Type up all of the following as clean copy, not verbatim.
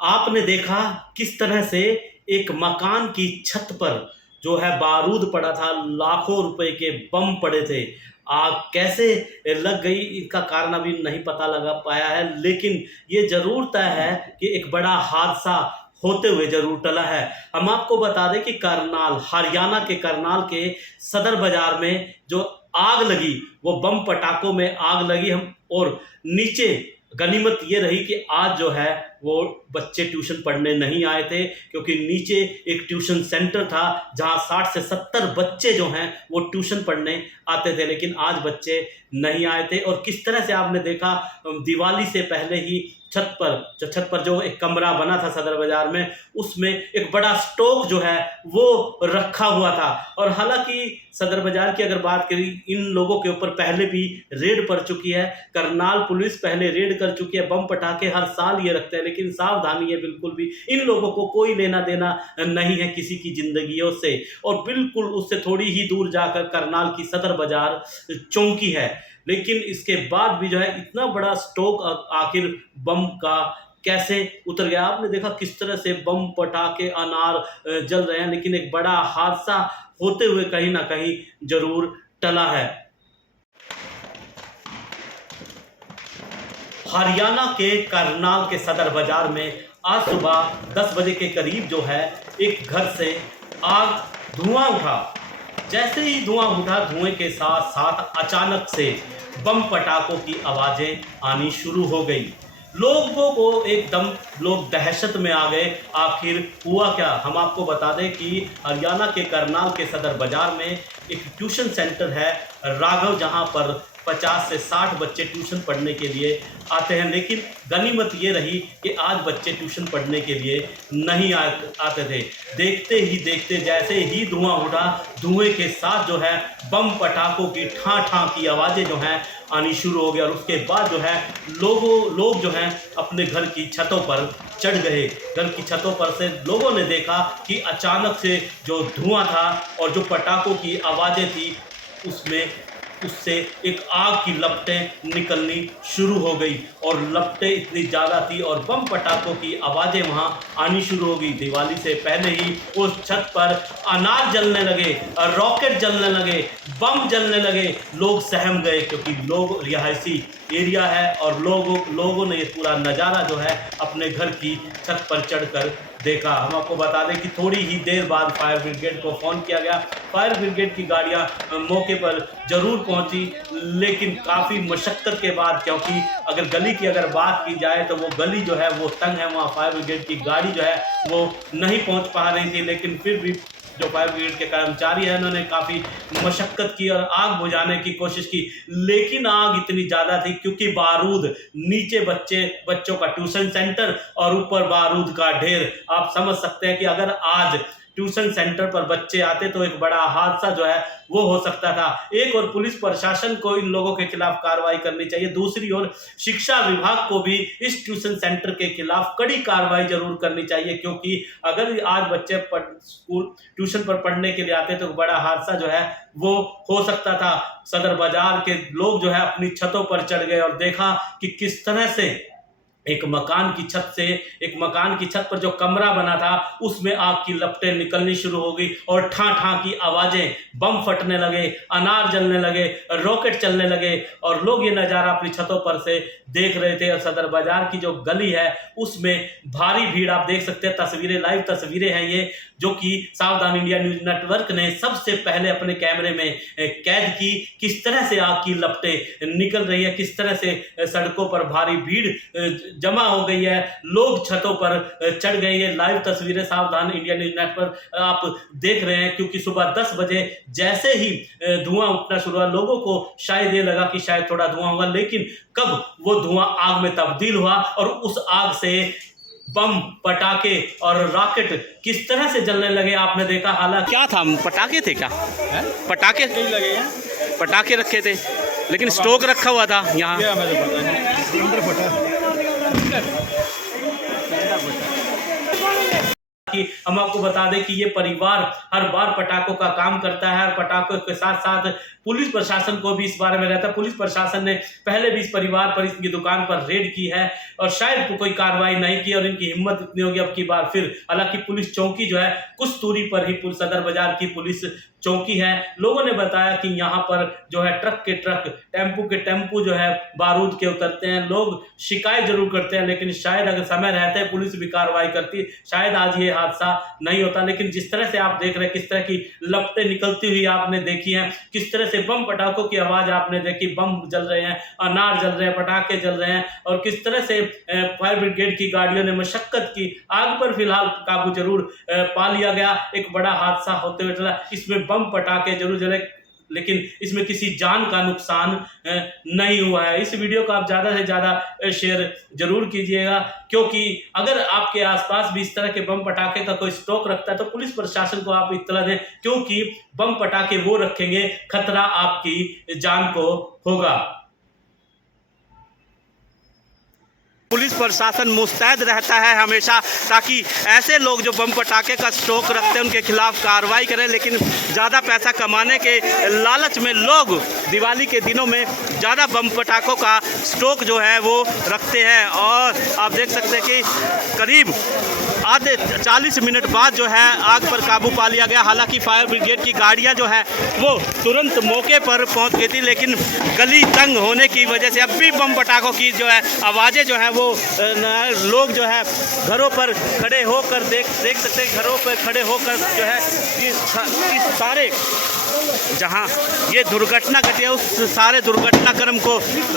आपने देखा किस तरह से एक मकान की छत पर जो है बारूद पड़ा था, लाखों रुपए के बम पड़े थे। आग कैसे लग गई इसका कारण अभी नहीं पता लगा पाया है, लेकिन ये जरूर तय है कि एक बड़ा हादसा होते हुए जरूर टला है। हम आपको बता दें कि करनाल, हरियाणा के करनाल के सदर बाजार में जो आग लगी वो बम पटाखों में आग लगी। हम और नीचे गनीमत ये रही कि आज जो है वो बच्चे ट्यूशन पढ़ने नहीं आए थे, क्योंकि नीचे एक ट्यूशन सेंटर था जहां 60 से 70 बच्चे जो हैं वो ट्यूशन पढ़ने आते थे, लेकिन आज बच्चे नहीं आए थे। और किस तरह से आपने देखा दिवाली से पहले ही छत पर जो एक कमरा बना था सदर बाजार में, उसमें एक बड़ा स्टॉक जो है वो रखा हुआ था। और हालांकि सदर बाजार की अगर बात करें, इन लोगों के ऊपर पहले भी रेड पड़ चुकी है। करनाल पुलिस पहले रेड कर चुकी है। बम पटाखे हर साल ये रखते हैं, लेकिन सावधानी है, बिल्कुल भी इन लोगों को कोई लेना देना नहीं है किसी की जिंदगियों से। और बिल्कुल उससे थोड़ी ही दूर जाकर करनाल की सदर बाजार चौकी है, लेकिन इसके बाद भी जो है इतना बड़ा स्टॉक आखिर बम का कैसे उतर गया। आपने देखा किस तरह से बम पटाखे अनार जल रहे हैं, लेकिन एक बड़ा हादसा होते हुए कहीं ना कहीं जरूर टला है। हरियाणा के करनाल के सदर बाजार में आज सुबह 10 बजे के करीब जो है एक घर से आग धुआं उठा। जैसे ही धुआं उठा, धुएं के साथ साथ अचानक से बम पटाखों की आवाजें आनी शुरू हो गई। लोगों को एकदम लोग दहशत में आ गए। आखिर हुआ क्या, हम आपको बता दें कि हरियाणा के करनाल के सदर बाजार में एक ट्यूशन सेंटर है राघव, जहां पर 50 से 60 बच्चे ट्यूशन पढ़ने के लिए आते हैं, लेकिन गनीमत ये रही कि आज बच्चे ट्यूशन पढ़ने के लिए नहीं आते थे। देखते ही देखते जैसे ही धुआं उठा, धुएं के साथ जो है बम पटाखों की ठां ठां की आवाज़ें जो हैं आनी शुरू हो गई। और उसके बाद जो है लोग जो हैं अपने घर की छतों पर चढ़ गए। घर की छतों पर से लोगों ने देखा कि अचानक से जो धुआं था और जो पटाखों की आवाज़ें थी उससे एक आग की लपटें निकलनी शुरू हो गई। और लपटें इतनी ज़्यादा थी और बम पटाखों की आवाज़ें वहाँ आनी शुरू हो गई। दिवाली से पहले ही उस छत पर अनार जलने लगे, रॉकेट जलने लगे, बम जलने लगे। लोग सहम गए, क्योंकि लोग रिहायशी एरिया है और लोगों ने ये पूरा नज़ारा जो है अपने घर की छत पर चढ़कर देखा। हम आपको बता दें कि थोड़ी ही देर बाद फायर ब्रिगेड को फ़ोन किया गया। फायर ब्रिगेड की गाड़ियां मौके पर जरूर पहुंची, लेकिन काफ़ी मशक्क़त के बाद, क्योंकि अगर गली की अगर बात की जाए तो वो गली जो है वो तंग है, वहाँ फायर ब्रिगेड की गाड़ी जो है वो नहीं पहुंच पा रही थी। लेकिन फिर भी जो फायर ब्रिगेड के कर्मचारी हैं उन्होंने काफ़ी मशक्क़त की और आग बुझाने की कोशिश की, लेकिन आग इतनी ज़्यादा थी क्योंकि बारूद नीचे बच्चों का ट्यूशन सेंटर और ऊपर बारूद का ढेर। आप समझ सकते हैं कि अगर आज ट्यूशन सेंटर पर बच्चे आते तो एक बड़ा हादसा जो है वो हो सकता था। एक और पुलिस प्रशासन को इन लोगों के खिलाफ कार्रवाई करनी चाहिए, दूसरी ओर शिक्षा विभाग को भी इस ट्यूशन सेंटर के खिलाफ कड़ी कार्रवाई जरूर करनी चाहिए, क्योंकि अगर आज बच्चे स्कूल ट्यूशन पर पढ़ने के लिए आते तो बड़ा हादसा जो है वो हो सकता था। सदर बाजार के लोग जो है अपनी छतों पर चढ़ गए और देखा कि किस तरह से एक मकान की छत पर जो कमरा बना था उसमें आग की लपटें निकलनी शुरू हो गई और ठां ठां की आवाजें, बम फटने लगे, अनार जलने लगे, रॉकेट चलने लगे। और लोग ये नज़ारा अपनी छतों पर से देख रहे थे। और सदर बाजार की जो गली है उसमें भारी भीड़, आप देख सकते हैं, तस्वीरें, लाइव तस्वीरें हैं ये, जो कि सावधान इंडिया न्यूज नेटवर्क ने सबसे पहले अपने कैमरे में कैद की। किस तरह से आग की लपटें निकल रही है, किस तरह से सड़कों पर भारी भीड़ जमा हो गई है, लोग छतों पर चढ़ गए। ये लाइव तस्वीरें सावधान इंडिया न्यूज नेटवर्क आप देख रहे हैं, क्योंकि सुबह 10 बजे जैसे ही धुआं उठना शुरू हुआ, लोगों को शायद ये लगा कि शायद थोड़ा धुआं होगा, लेकिन कब वो धुआं आग में तब्दील हुआ और उस आग से बम, पटाखे और रॉकेट किस तरह से जलने लगे आपने देखा। हालांकि क्या था, पटाखे थे क्या? पटाखे लगे हैं, पटाखे रखे थे, लेकिन स्टॉक रखा हुआ था यहाँ। कि हम आपको बता दें कि ये परिवार हर बार पटाखों का काम करता है और पटाखों के साथ साथ पुलिस प्रशासन को भी इस बारे में रहता है। पुलिस प्रशासन ने पहले भी इस परिवार पर, इसकी दुकान पर रेड की है और शायद कोई कार्रवाई नहीं की और इनकी हिम्मत इतनी होगी अब की बार फिर। हालांकि पुलिस चौकी जो है कुछ दूरी पर ही सदर बाजार की पुलिस चौकी है। लोगों ने बताया कि यहाँ पर जो है ट्रक के ट्रक, टेम्पू के टेम्पू जो है बारूद के उतरते हैं। लोग शिकायत जरूर करते हैं, लेकिन शायद अगर समय रहते पुलिस भी कार्रवाई करती, शायद आज ये हादसा नहीं होता। लेकिन जिस तरह से आप देख रहे हैं, किस तरह की लपटें निकलती हुई आपने देखी हैं, किस तरह से बम पटाखों की आवाज आपने देखी, बम जल रहे हैं, अनार जल रहे हैं, पटाखे जल रहे हैं और किस तरह से फायर ब्रिगेड की गाड़ियों ने मशक्कत की। आग पर फिलहाल काबू जरूर पा लिया गया। एक बड़ा हादसा होते हुए चला। इसमें बम पटाखे जरूर जले, लेकिन इसमें किसी जान का नुकसान नहीं हुआ है। इस वीडियो को आप ज़्यादा से ज़्यादा शेयर जरूर कीजिएगा, क्योंकि अगर आपके आसपास भी इस तरह के बम पटाखे का कोई स्टॉक रखता है तो पुलिस प्रशासन को आप इत्तला दें, क्योंकि बम पटाखे वो रखेंगे, खतरा आपकी जान को होगा। पुलिस प्रशासन मुस्तैद रहता है हमेशा, ताकि ऐसे लोग जो बम पटाखे का स्टॉक रखते हैं उनके खिलाफ कार्रवाई करें। लेकिन ज़्यादा पैसा कमाने के लालच में लोग दिवाली के दिनों में ज़्यादा बम पटाखों का स्टॉक जो है वो रखते हैं। और आप देख सकते हैं कि करीब आधे 40 मिनट बाद जो है आग पर काबू पा लिया गया। हालांकि फायर ब्रिगेड की गाड़ियां जो है वो तुरंत मौके पर पहुंच गई थी, लेकिन गली तंग होने की वजह से अब भी बम पटाखों की जो है आवाज़ें जो है वो लोग जो है घरों पर खड़े होकर देख सकते हैं। घरों पर खड़े होकर जो है इस सारे जहां ये दुर्घटना घटी है उस सारे दुर्घटनाक्रम को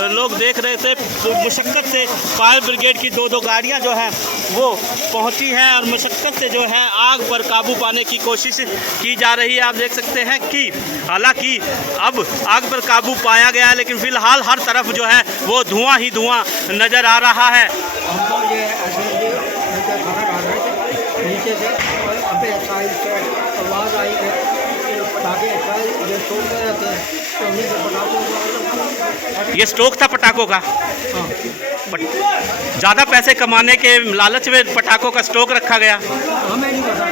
लोग देख रहे थे। मुशक्कत से फायर ब्रिगेड की दो गाड़ियां जो है वो पहुंची हैं और मुशक्कत से जो है आग पर काबू पाने की कोशिश की जा रही है। आप देख सकते हैं कि हालांकि अब आग पर काबू पाया गया है, लेकिन फिलहाल हर तरफ जो है वो धुआं ही धुआं नज़र आ रहा है। हमको ये ऐसे खाना खा रहे थे नीचे से, और अबे आवाज़ आई है पटाखे ये स्टोक में रहते हैं, तो उन्हीं से पटाखों, ये स्टोक था पटाखों का। हाँ, ज़्यादा पैसे कमाने के लालच में पटाखों का स्टॉक रखा गया। हमें नहीं पता।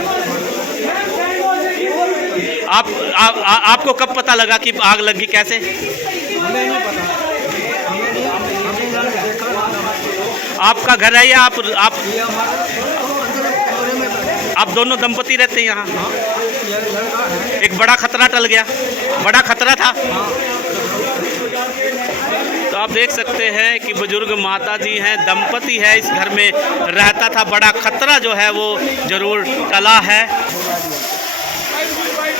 आपको कब पता लगा कि आग लगी, कैसे? हमें नहीं पता, हमने देखा। आपका घर है या आप दोनों दंपति रहते हैं यहाँ? एक बड़ा खतरा टल गया, बड़ा खतरा था। तो आप देख सकते हैं कि बुजुर्ग माता जी हैं, दंपति है, इस घर में रहता था। बड़ा खतरा जो है वो जरूर टला है।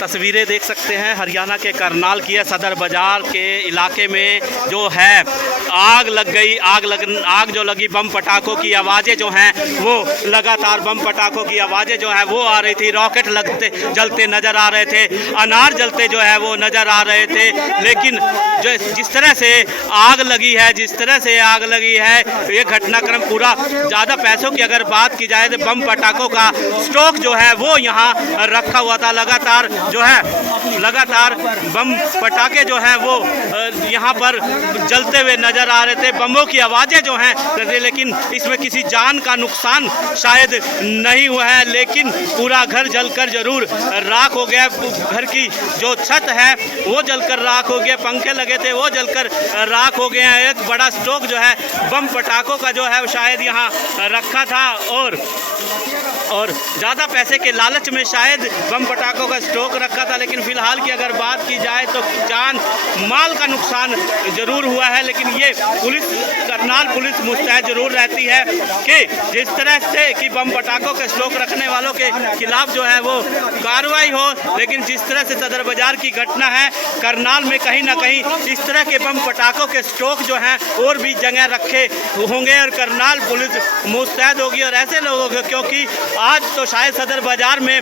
तस्वीरें देख सकते हैं हरियाणा के करनाल की है। सदर बाज़ार के इलाके में जो है आग लग गई। आग जो लगी, बम पटाखों की आवाज़ें जो हैं वो लगातार बम पटाखों की आवाज़ें जो है वो आ रही थी। रॉकेट जलते नज़र आ रहे थे, अनार जलते जो है वो नज़र आ रहे थे। लेकिन जो जिस तरह से आग लगी है, ये घटनाक्रम पूरा, ज़्यादा पैसों की अगर बात की जाए तो बम पटाखों का स्टॉक जो है वो यहाँ रखा हुआ था। लगातार बम पटाखे जो हैं वो यहाँ पर जलते हुए नज़र आ रहे थे। बमों की आवाज़ें जो हैं, लेकिन इसमें किसी जान का नुकसान शायद नहीं हुआ है, लेकिन पूरा घर जलकर जरूर राख हो गया। घर की जो छत है वो जलकर राख हो गया, पंखे लगे थे वो जलकर राख हो गए हैं। एक बड़ा स्टॉक जो है बम पटाखों का जो है शायद यहाँ रखा था और ज़्यादा पैसे के लालच में शायद बम पटाखों का स्टॉक रखा था। लेकिन फ़िलहाल की अगर बात की जाए तो जान माल का नुकसान ज़रूर हुआ है। लेकिन ये करनाल पुलिस मुस्तैद ज़रूर रहती है कि जिस तरह से कि बम पटाखों के स्टॉक रखने वालों के खिलाफ जो है वो कार्रवाई हो। लेकिन जिस तरह से सदर बाज़ार की घटना है, करनाल में कहीं ना कहीं इस तरह के बम पटाखों के स्टॉक जो हैं और भी जगह रखे होंगे और करनाल पुलिस मुस्तैद होगी और ऐसे लोगों को, क्योंकि आज तो शायद सदर बाज़ार में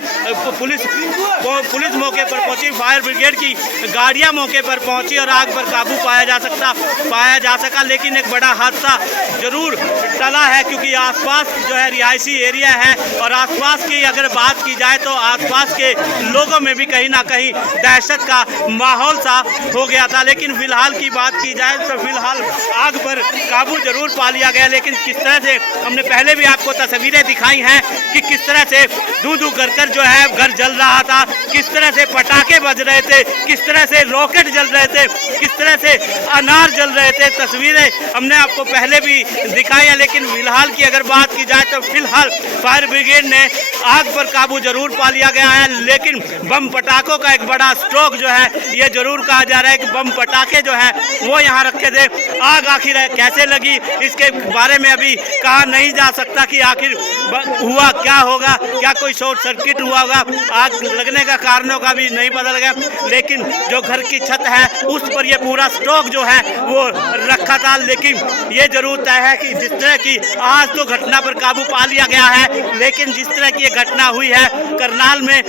पुलिस मौके पर पहुंची, फायर ब्रिगेड की गाड़ियां मौके पर पहुंची और आग पर काबू पाया जा सका। लेकिन एक बड़ा हादसा जरूर टला है, क्योंकि आसपास जो है रिहायशी एरिया है और आसपास की अगर बात की जाए तो आसपास के लोगों में भी कहीं ना कहीं दहशत का माहौल सा हो गया था। लेकिन फिलहाल की बात की जाए तो फिलहाल आग पर काबू जरूर पा लिया गया। लेकिन किस तरह से हमने पहले भी आपको तस्वीरें दिखाई हैं कि किस तरह से धू धू कर जो है घर जल रहा था, किस तरह से पटाखे बज रहे थे, किस तरह से रॉकेट जल रहे थे, किस तरह से अनार जल रहे थे। तस्वीरें हमने आपको पहले भी दिखाई है, लेकिन फिलहाल की अगर बात की जाए तो फिलहाल फायर ब्रिगेड ने आग पर काबू जरूर पा लिया गया है, लेकिन बम पटाखों का एक बड़ा स्ट्रोक जो है ये जरूर कहा जा रहा है कि बम पटाखे जो है वो यहाँ रखे थे। आग आखिर कैसे लगी इसके बारे में अभी कहा नहीं जा सकता कि आखिर हुआ क्या होगा, क्या कोई शॉर्ट सर्किट हुआ होगा, आग लगने का कारणों का भी नहीं पता लगा। लेकिन जो घर की छत है उस पर ये पूरा स्टॉक जो है वो रखा था। लेकिन ये जरूर तय है कि जिस तरह की आज तो घटना पर काबू पा लिया गया है, लेकिन जिस तरह की ये घटना हुई है करनाल में,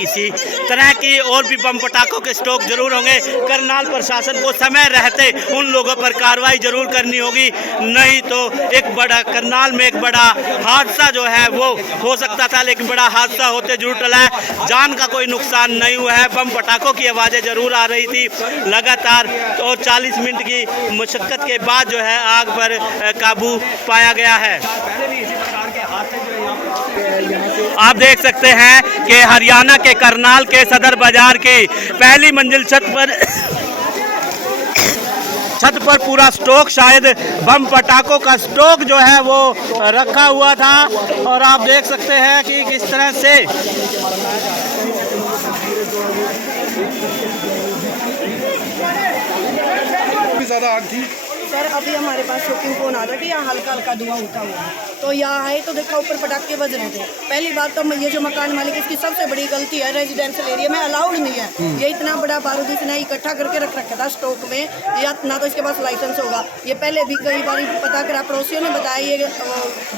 इसी तरह की और भी बम पटाखों के स्टॉक जरूर होंगे। करनाल प्रशासन को समय रहते उन लोगों पर कार्रवाई जरूर करनी होगी, नहीं तो एक बड़ा करनाल में एक बड़ा हादसा जो है वो हो सकता था, लेकिन बड़ा हादसा होते जरूर टला है। जान का कोई नुकसान नहीं हुआ है। बम पटाखों की आवाज़ें जरूर आ रही थी लगातार, और 40 मिनट की मशक्क़त के बाद जो है आग पर काबू पाया गया है। आप देख सकते हैं कि हरियाणा के करनाल के सदर बाजार की पहली मंजिल छत पर पूरा स्टॉक, शायद बम पटाखों का स्टॉक जो है वो रखा हुआ था, और आप देख सकते हैं कि किस तरह से ज़्यादा आग थी। सर अभी हमारे पास शॉकिंग फोन आ था कि यहाँ हल्का हल्का धुआं उठा हुआ है, तो यहाँ आए तो देखा ऊपर पटाखे बज रहे थे। पहली बात तो ये जो मकान मालिक इसकी सबसे बड़ी गलती है, रेजिडेंशियल एरिया में अलाउड नहीं है। ये इतना बड़ा बारूद इसने इकट्ठा करके रख रखा था स्टॉक में, या ना तो इसके पास लाइसेंस होगा। ये पहले भी कई बार पता करा, पड़ोसियों ने बताया ये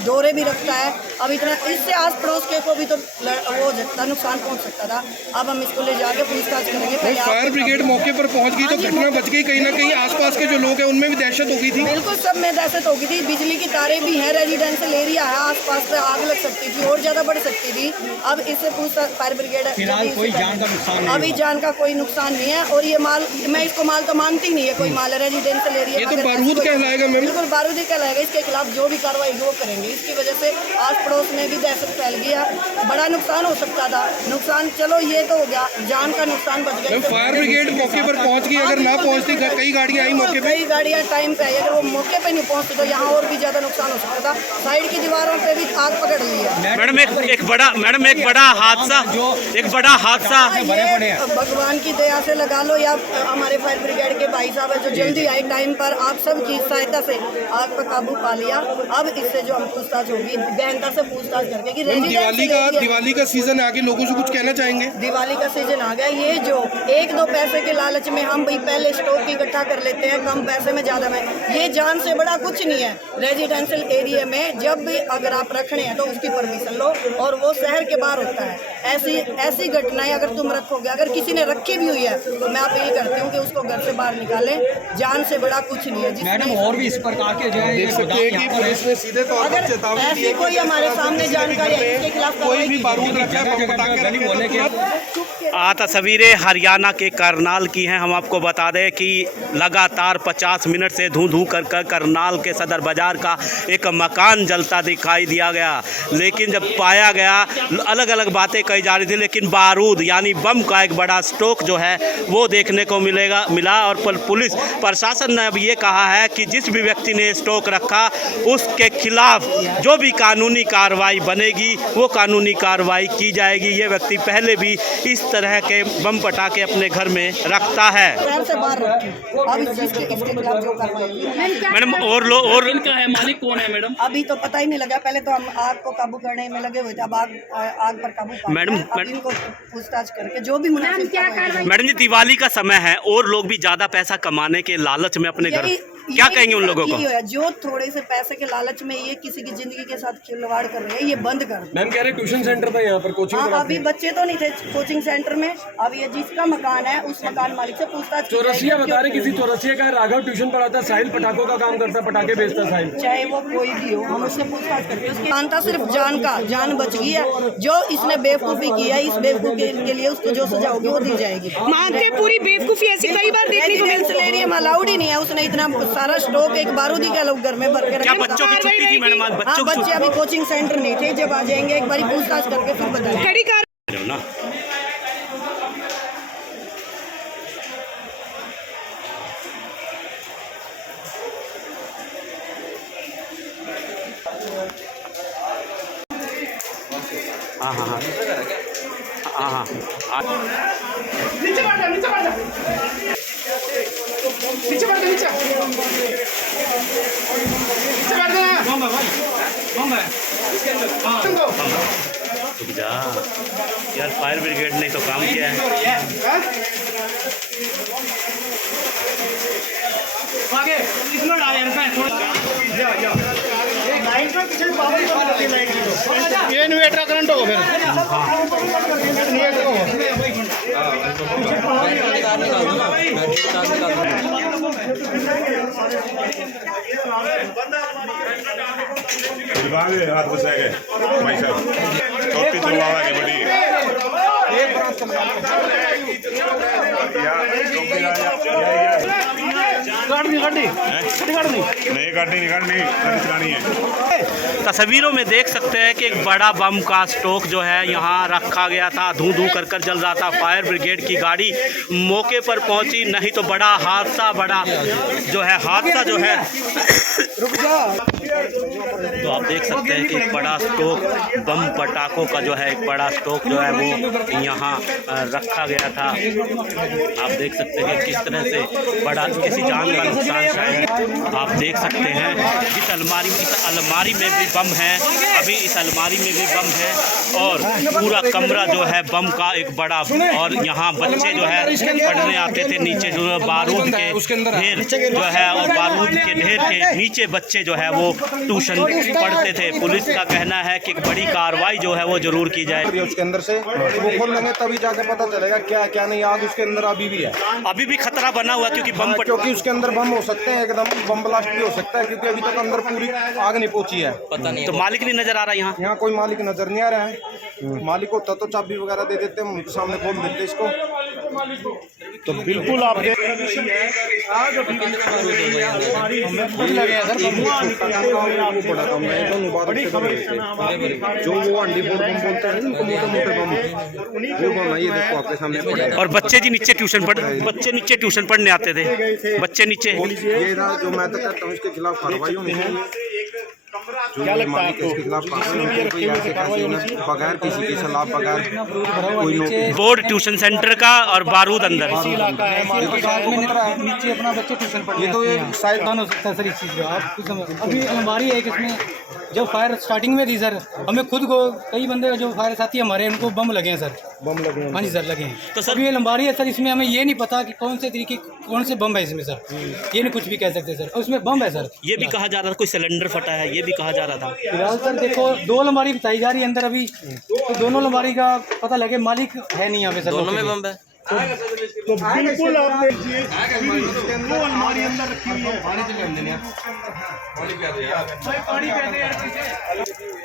डोरे भी रखता है। अब इतना इससे आस पड़ोस के को भी तो वो हो सकता, नुकसान पहुँच सकता था। अब हम इसको ले जाके पूछताछ करेंगे। फायर ब्रिगेड मौके पर पहुँच गई तो घटना बच गई। कहीं ना कहीं आसपास के जो लोग हैं उनमें भी दहशत हो गई थी। बिल्कुल, सब में दहशत हो गई थी। बिजली की तारें भी हैं, रेजिडेंशियल एरिया है, आसपास पे आग लग सकती थी और ज़्यादा बढ़ सकती थी। अब इससे पूछता फायर ब्रिगेड, फिलहाल कोई जान का नुकसान नहीं, अभी जान का कोई नुकसान नहीं है। और ये माल, मैं इसको माल तो मानती नहीं है कोई माल है रेजिडेंशियल एरिया। ये तो बारूद कहलाएगा मैम। बिल्कुल बारूद ही कहलाएगा। इसके खिलाफ जो भी कार्रवाई वो करेंगे। इसकी वजह से आस पड़ोस में भी दहशत फैल गया, बड़ा नुकसान हो सकता था। नुकसान चलो ये तो हो गया, जान का नुकसान बच गया। फायर ब्रिगेड मौके पर पहुँच गई, अगर ना पहुँचती कई गाड़ियाँ आई मौके पर, कई गाड़ियाँ टाइम पे आई, अगर वो मौके पे नहीं पहुँचते तो यहाँ और भी ज़्यादा नुकसान हो सकता था। साइड की दीवारों पे भी आग पकड़ ली है। मैडम एक बड़ा हादसा भगवान की दया से लगा लो, या हमारे फायर ब्रिगेड के भाई साहब है जो जल्दी आए टाइम पर, आप सब की सहायता से आग पर काबू पा लिया। अब इससे जो हम पूछताछ होगी गहनता से पूछताछ करके कि दिवाली का सीजन आगे लोगों से कुछ कहना चाहेंगे। दिवाली का सीजन आ गया, ये जो 1-2 पैसे के लालच में हम भाई पहले स्टॉक इकट्ठा कर लेते हैं कम पैसे में ज़्यादा में, ये जान से बड़ा कुछ नहीं है। रेजिडेंशियल एरिया में जब भी अगर आप रखने हैं तो उसकी परमिशन लो, और वो शहर के बाहर होता है। ऐसी घटनाएं अगर तुम रखोगे, अगर किसी ने रखी भी हुई है तो मैं अपील करती हूँ कि उसको घर से बाहर निकालें। जान से बड़ा कुछ नहीं है। मैडम और भी इस प्रकार के जो है पुलिस ने सीधे तौर पर चेतावनी दी है, कोई हमारे सामने जानकारी है इसके खिलाफ कोई भी बारूद रखा है तस्वीरें हरियाणा के करनाल की हैं। हम आपको बता दें कि लगातार 50 मिनट से धू धू कर करनाल के सदर बाजार का एक मकान जलता दिखाई दिया गया, लेकिन जब पाया गया अलग अलग बातें कही जा रही थी, लेकिन बारूद यानी बम का एक बड़ा स्टॉक जो है वो देखने को मिला। और पुलिस प्रशासन ने अब ये कहा है कि जिस भी व्यक्ति ने स्टॉक रखा उसके खिलाफ जो भी कानूनी कार्रवाई बनेगी वो कानूनी कार्रवाई की जाएगी। ये व्यक्ति पहले भी इस तरह के बम पटाखे अपने घर में रखता है। मैडम और इनका है मालिक कौन है मैडम? अभी तो पता ही नहीं लगा। पहले तो हम आग को काबू करने में लगे हुए थे, अब आग पर काबू पा मैडम इनको पूछताछ करके जो भी मैडम जी दिवाली का समय है और लोग भी ज्यादा पैसा कमाने के लालच में अपने घर, क्या कहेंगे उन लोगों को? जो थोड़े से पैसे के लालच में ये किसी की जिंदगी के साथ खिलवाड़ कर रहे हैं, ये बंद कर। मैम कह रहे ट्यूशन सेंटर था यहाँ पर, कोचिंग अभी बच्चे तो नहीं थे कोचिंग सेंटर में। अब ये जिसका मकान है उस मकान मालिक से पूछताछ। चौरसिया बता रहे किसी चौरसिया का राघव ट्यूशन पढ़ाता है, साहिल पटाखों का काम करता है, पटाखे बेचता साहिल, चाहे वो कोई भी हो, हम उससे पूछताछ करते हैं। उसकी मानता सिर्फ जान बच गई है। जो इसने बेवकूफ़ी की है, इस बेवकूफ़ी के लिए उसको जो सजा होगी वो दी जाएगी। मानते पूरी बेवकूफ़ी ऐसी कई बार देखने को मिलती है। एरिया में अलाउड ही नहीं है। उसने इतना सारा स्टॉक एक बारूदी का लोग घर में भर के क्या रखे। बच्चों की छुट्टी थी मैडम आज? हाँ, बच्चों की बच्चे अभी कोचिंग सेंटर नहीं थे, जब आ जाएंगे एक बारी पूछताछ करके फिर बताएंगे। छुट्टी ना। हाँ हाँ हाँ हाँ हाँ नीचे बैठ जा, नीचे बैठ जा, नीचे बैठ जा, नीचे बैठ जा। रुक जा यार, फायर ब्रिगेड ने तो काम किया है। आगे इसमें डाल यार, थोड़ा ये इन्वर्टर करंट होगा फिर। हाथ घुसाएंगे भाई साहब, चौथी चलवावा के बड़ी नहीं चलानी है। तस्वीरों में देख सकते हैं कि एक बड़ा बम का स्टॉक जो है यहाँ रखा गया था, धू धू कर जल रहा था। फायर ब्रिगेड की गाड़ी मौके पर पहुंची, नहीं तो बड़ा हादसा जो है तो आप देख सकते हैं कि एक बड़ा स्टॉक बम पटाखों का जो है, एक बड़ा स्टॉक जो है वो यहाँ रखा गया था। आप देख सकते हैं कि किस तरह से बड़ा, किसी जान का नुकसान शायद आप देख सकते हैं। इस अलमारी में भी बम है, अभी इस अलमारी में भी बम है और पूरा कमरा जो है बम का एक बड़ा। और यहाँ बच्चे जो है पढ़ने आते थे, नीचे जो है बारूद के ढेर जो है, और बारूद के ढेर के नीचे बच्चे जो है वो ट्यूशन पढ़ते थे। पुलिस का कहना है कि एक बड़ी कार्रवाई जो है वो जरूर की जाए। उसके अंदर से वो खोल लेंगे तभी जाके पता चलेगा क्या क्या नहीं। आग उसके अंदर अभी भी है, अभी भी खतरा बना हुआ क्योंकि बम क्योंकि उसके अंदर बम हो सकते हैं, एकदम बम ब्लास्ट भी हो सकता है, क्योंकि अभी तक अंदर पूरी आग नहीं पहुंची है। पता नहीं, तो मालिक नहीं नजर आ रहा यहाँ कोई मालिक नजर नहीं आ रहा है। मालिक होता तो चाबी वगैरह दे देते, हम उनके सामने खोल देते इसको। तो बिल्कुल आप जो वो अंडी बोर्ड बम बोलते हैं उनको मोटे मोटे बम, वो बम है, ये देखो आपके सामने पड़े। और बच्चे जी नीचे ट्यूशन पढ़ने आते थे, बच्चे नीचे। ये ना जो मैं तो कहता हूँ इसके खिलाफ कार्रवाई होनी चाहिए। जो मालिक है इसके खिलाफ बगैर किसी की सलाह, बगैर कोई नोटिस। बोर्ड ट्यूशन सेंटर का और बारूद अंदर। नीचे अपना बच्चे ट्यूशन पढ़ने ये तो ये शायद हो सकता है सर इस चीज़ का। आप कुछ समझ, अभी अलमारी है इसमें जब फायर स्टार्टिंग में थी सर, हमें खुद को कई बंदे जो फायर साथी हमारे उनको बम लगे हैं सर। बम लगे हैं? हाँ जी सर, लगे हैं। तो सर ये अलमारी है सर, इसमें हमें ये नहीं पता कि कौन से तरीके कौन से बम है इसमें सर, ये नहीं कुछ भी कह सकते सर। और उसमें बम है सर। ये भी कहा जा रहा था कोई सिलेंडर फटा है, ये भी कहा जा रहा था। फिलहाल सर देखो 2 अलमारी बताई जा रही है अंदर अभी, तो दोनों अलमारी का पता लगे मालिक है नहीं यहाँ पे सर। दोनों में बम है तो बिल्कुल आप देखिए वो अलमारी अंदर रखी हुई है।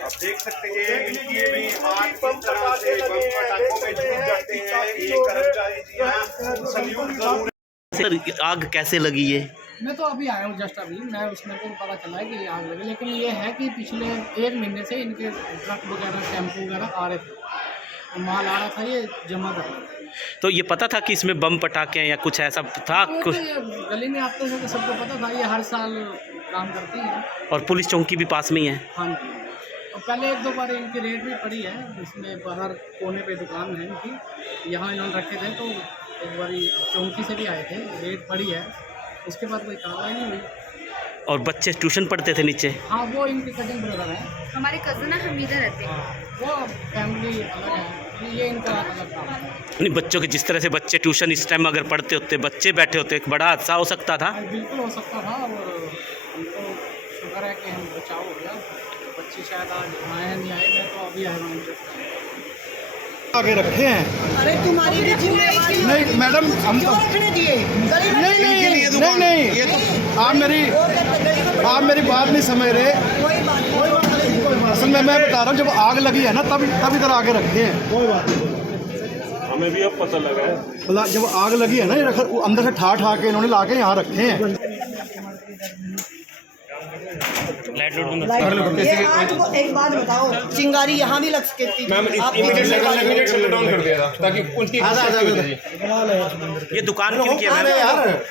आप देख सकते हैं इनकी भी आग बम पटाखे लगे हैं, ये कर्मचारी जी हैं, सैल्यूट जरूर। सर आग कैसे लगी ये? मैं तो अभी आया हूँ जस्ट अभी, मैं उसमें को पता चला है कि आग लगी, लेकिन ये है कि पिछले 1 महीने से इनके ट्रक वगैरह टेम्पो वगैरह आ रहे थे, माल आ रहा था, ये जमा कर रहा था। तो ये पता था कि इसमें बम पटाखे हैं या कुछ ऐसा था कुछ? ये गली में आपको तो सबको पता था, ये हर साल काम करती है। और पुलिस चौकी भी पास में ही है। हाँ जी, और पहले 1-2 बार इनकी रेट भी पड़ी है, इसमें बाहर कोने पे दुकान है इनकी, यहाँ इन्होंने रखे थे, तो एक बार चौकी से भी आए थे, रेट पड़ी है, उसके बाद कोई कार्रवाई नहीं हुई। और बच्चे ट्यूशन पढ़ते थे नीचे? हाँ, वो इनके कजिन ब्रदर हैं, हमारे कज़न है, हम इधर रहते हैं। वो फैमिली अलग है, ये इनका अलग काम है। नहीं, बच्चों के जिस तरह से बच्चे ट्यूशन इस टाइम अगर पढ़ते होते, बच्चे बैठे होते, एक बड़ा हादसा हो सकता था। बिल्कुल हो सकता था, और हमको शुक्र है कि हम बचाव हो गया। बच्चे शायद आज आए नहीं आए, मैं तो अभी आया हूँ। आगे रखे हैं। अरे तुम्हारी भी जिम्मेदारी नहीं मैडम, हम तो रखने दिए गली में नहीं ये तो आप मेरी बात नहीं समझ रहे। कोई बात नहीं। असल में मैं बता रहा हूँ, जब आग लगी है ना तब इधर आगे रखे हैं। कोई बात नहीं। हमें भी अब पता लगा है। मतलब जब आग लगी है ना, ये वो अंदर से ठा के इन्होंने ला के यहाँ रखे हैं। ये आज वो एक बात बताओ, चिंगारी यहाँ भी लग सकती थी। ये दुकान किन की है मैम?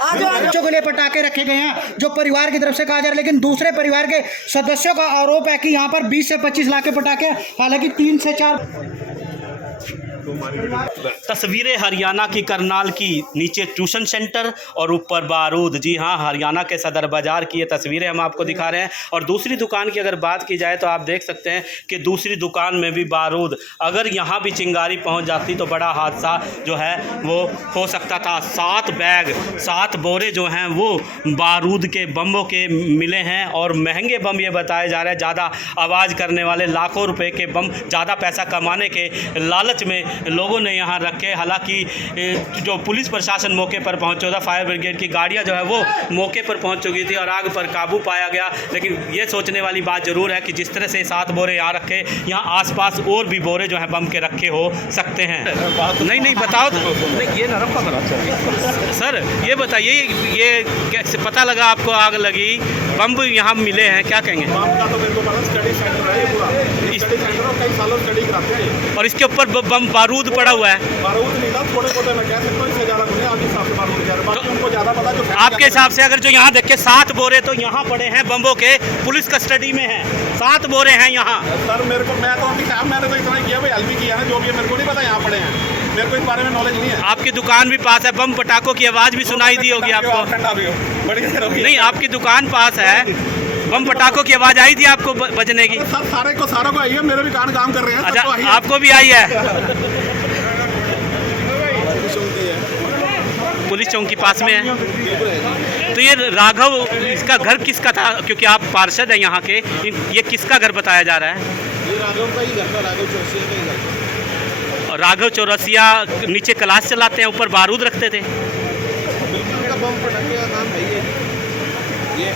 आज बच्चों के लिए पटाखे रखे गए हैं जो परिवार की तरफ से कहा जा रहा है, लेकिन दूसरे परिवार के सदस्यों का आरोप है कि यहाँ पर 20 से 25 लाख के पटाखे, हालांकि 3 से 4। तस्वीरें हरियाणा की करनाल की, नीचे ट्यूशन सेंटर और ऊपर बारूद। जी हाँ, हरियाणा के सदर बाज़ार की ये तस्वीरें हम आपको दिखा रहे हैं। और दूसरी दुकान की अगर बात की जाए तो आप देख सकते हैं कि दूसरी दुकान में भी बारूद। अगर यहाँ भी चिंगारी पहुँच जाती तो बड़ा हादसा जो है वो हो सकता था। 7 बोरे जो हैं वो बारूद के बम्बों के मिले हैं और महंगे बम ये बताए जा रहे हैं, ज़्यादा आवाज़ करने वाले, लाखों रुपए के बम, ज़्यादा पैसा कमाने के लालच में लोगों ने यहाँ रखे। हालांकि जो पुलिस प्रशासन मौके पर पहुंचा था, फायर ब्रिगेड की गाड़ियां जो है वो मौके पर पहुंच चुकी थी और आग पर काबू पाया गया। लेकिन ये सोचने वाली बात ज़रूर है कि जिस तरह से 7 बोरे यहाँ रखे, यहाँ आसपास और भी बोरे जो हैं बम के रखे हो सकते हैं। नहीं बताओ तो, नहीं ये नरम पकड़ा सर, ये बताइए ये कैसे पता लगा आपको आग लगी? बम यहाँ मिले हैं, क्या कहेंगे? और इसके ऊपर बम बारूद पड़ा हुआ है। बारूद नहीं था, थोड़े बहुत मैं कह सकता हूं, इससे ज्यादा मुझे आज हिसाब से बारूद जा रहा है। बाकी उनको ज्यादा पता। जो आपके हिसाब से अगर जो यहाँ देखे 7 बोरे तो यहाँ पड़े हैं बम्बों के, पुलिस कस्टडी में हैं, 7 बोरे हैं यहाँ। सर मेरे को, मैं तो अभी मैंने तो इतना किया भाई, हल भी किया है, जो भी है मेरे को नहीं पता यहाँ पड़े हैं, मेरे को इस बारे में नॉलेज नहीं है। आपकी दुकान भी पास है, बम पटाखों की आवाज़ भी सुनाई दी होगी आपको। नहीं, आपकी दुकान पास है, बम पटाखों की आवाज़ आई थी आपको बजने की? सर सारों को आई है, मेरे भी कान काम कर रहे हैं। अच्छा, आपको भी आई है? पुलिस चौकी पास में है। तो ये राघव, इसका घर किसका था? क्योंकि आप पार्षद हैं यहाँ के, ये किसका घर बताया जा रहा है? ये राघव का ही घर था, राघव चौरसिया का ही घर था। राघव चौरसिया नीचे क्लास चलाते हैं, ऊपर बारूद रखते थे। बिल्कुल, का बम पटाखे का काम है ये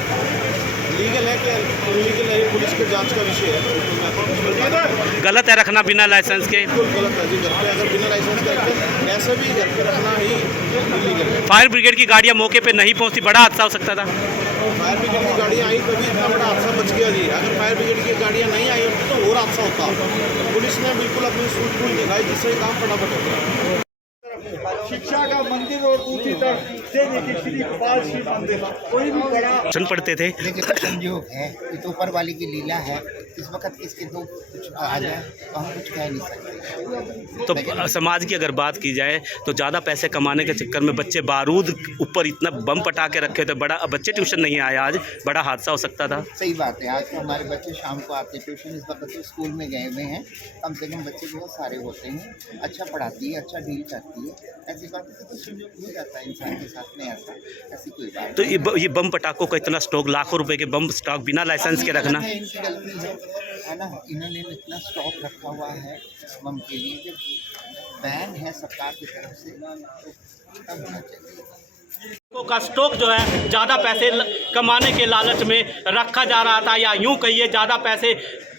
लीगल है कि इलीगल है, पुलिस के जांच का विषय है। गलत है रखना बिना लाइसेंस के? बिल्कुल गलत है जी, घर पे अगर बिना लाइसेंस के रखते, ऐसे भी घर पे रखना ही इलीगल है। फायर ब्रिगेड की गाड़ियाँ मौके पे नहीं पहुँचती, बड़ा हादसा हो सकता था। फायर ब्रिगेड की गाड़ियाँ आई तभी इतना बड़ा हादसा बच गया जी। अगर फायर ब्रिगेड की गाड़ियाँ नहीं आई तो और हादसा होता। पुलिस ने बिल्कुल अपनी सूझबूझ दिखाई, जिससे काम फटाफट होता। शिक्षा का मंदिर और दूसरी तरफ श्री गोपाल शिव मंदिर, कोई भी बड़ा पढ़ते थे। लेकिन संयोग है, ये तो ऊपर वाली की लीला है। इस वक्त किसके तो कुछ आ जाए तो हम कुछ कह नहीं सकते। तो समाज की अगर बात की जाए तो ज़्यादा पैसे कमाने के चक्कर में बच्चे बारूद ऊपर इतना बम पटाके रखे थे, बड़ा बच्चे ट्यूशन नहीं आए, आज बड़ा हादसा हो सकता था। सही बात है, आज तो हमारे बच्चे शाम को आते ट्यूशन, इस वक्त तो स्कूल में गए हुए हैं। कम से कम बच्चे बहुत सारे होते हैं, अच्छा पढ़ाती है, अच्छा डील करती है। ऐसी बात तो संयोग हो जाता है इंसान के साथ में, ऐसी कोई बात। तो ये बम पटाखों का इतना स्टॉक, लाखों रुपए के बम स्टॉक बिना लाइसेंस के रखना, इनकी गलती है ना। इन्होंने इतना स्टॉक रखा हुआ है बम के लिए, जब बैन है सरकार की तरफ से तो तब होना चाहिए। का स्टॉक जो है ज़्यादा पैसे कमाने के लालच में रखा जा रहा था, या यूं कहिए ज़्यादा पैसे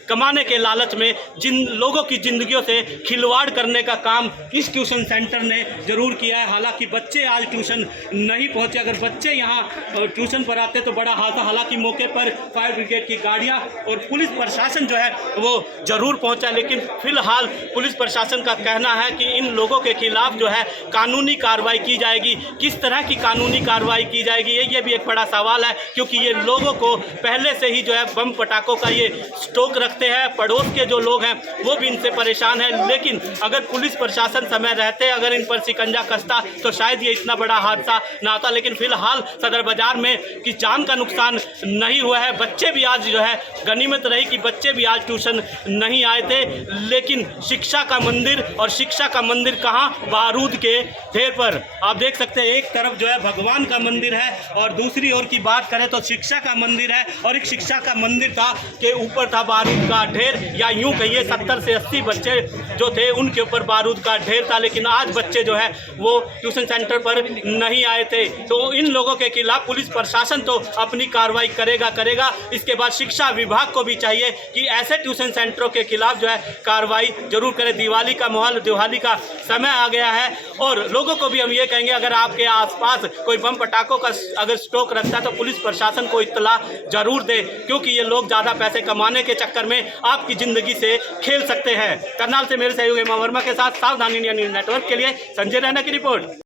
कमाने के लालच में जिन लोगों की ज़िंदगियों से खिलवाड़ करने का काम इस ट्यूशन सेंटर ने ज़रूर किया है। हालांकि बच्चे आज ट्यूशन नहीं पहुंचे, अगर बच्चे यहां ट्यूशन पर आते तो बड़ा हादसा। हालांकि मौके पर फायर ब्रिगेड की गाड़ियां और पुलिस प्रशासन जो है वो ज़रूर पहुंचा, लेकिन फ़िलहाल पुलिस प्रशासन का कहना है कि इन लोगों के खिलाफ जो है कानूनी कार्रवाई की जाएगी। किस तरह की कानूनी कार्रवाई की जाएगी ये भी एक बड़ा सवाल है, क्योंकि ये लोगों को पहले से ही जो है बम पटाखों का ये स्टॉक रखते हैं। पड़ोस के जो लोग हैं वो भी इनसे परेशान हैं, लेकिन अगर पुलिस प्रशासन समय रहते अगर इन पर शिकंजा कसता तो शायद ये इतना बड़ा हादसा ना होता। लेकिन फिलहाल सदर बाजार में कि जान का नुकसान नहीं हुआ है। बच्चे भी आज जो है गनीमत रही कि बच्चे भी आज ट्यूशन नहीं आए थे, लेकिन शिक्षा का मंदिर, और शिक्षा का मंदिर कहाँ? बारूद के ढेर पर। आप देख सकते हैं एक तरफ जो है भगवान का मंदिर है और दूसरी ओर की बात करें तो शिक्षा का मंदिर है, और एक शिक्षा का मंदिर था के ऊपर था बारूद बारूद का ढेर, या यूं कहिए 70 से 80 बच्चे जो थे उनके ऊपर बारूद का ढेर था। लेकिन आज बच्चे जो है वो ट्यूशन सेंटर पर नहीं आए थे। तो इन लोगों के खिलाफ पुलिस प्रशासन तो अपनी कार्रवाई करेगा। इसके बाद शिक्षा विभाग को भी चाहिए कि ऐसे ट्यूशन सेंटरों के खिलाफ जो है कार्रवाई जरूर करें। दिवाली का माहौल, दिवाली का समय आ गया है और लोगों को भी हम ये कहेंगे, अगर आपके आसपास कोई बम पटाखों का अगर स्टॉक रखता है तो पुलिस प्रशासन को इत्तला जरूर दे, क्योंकि ये लोग ज़्यादा पैसे कमाने के चक्कर में आपकी ज़िंदगी से खेल सकते हैं। करनाल से मेरे सहयोगी हेमा वर्मा के साथ सावधानी न्यूज़ नेटवर्क के लिए संजय रैना की रिपोर्ट।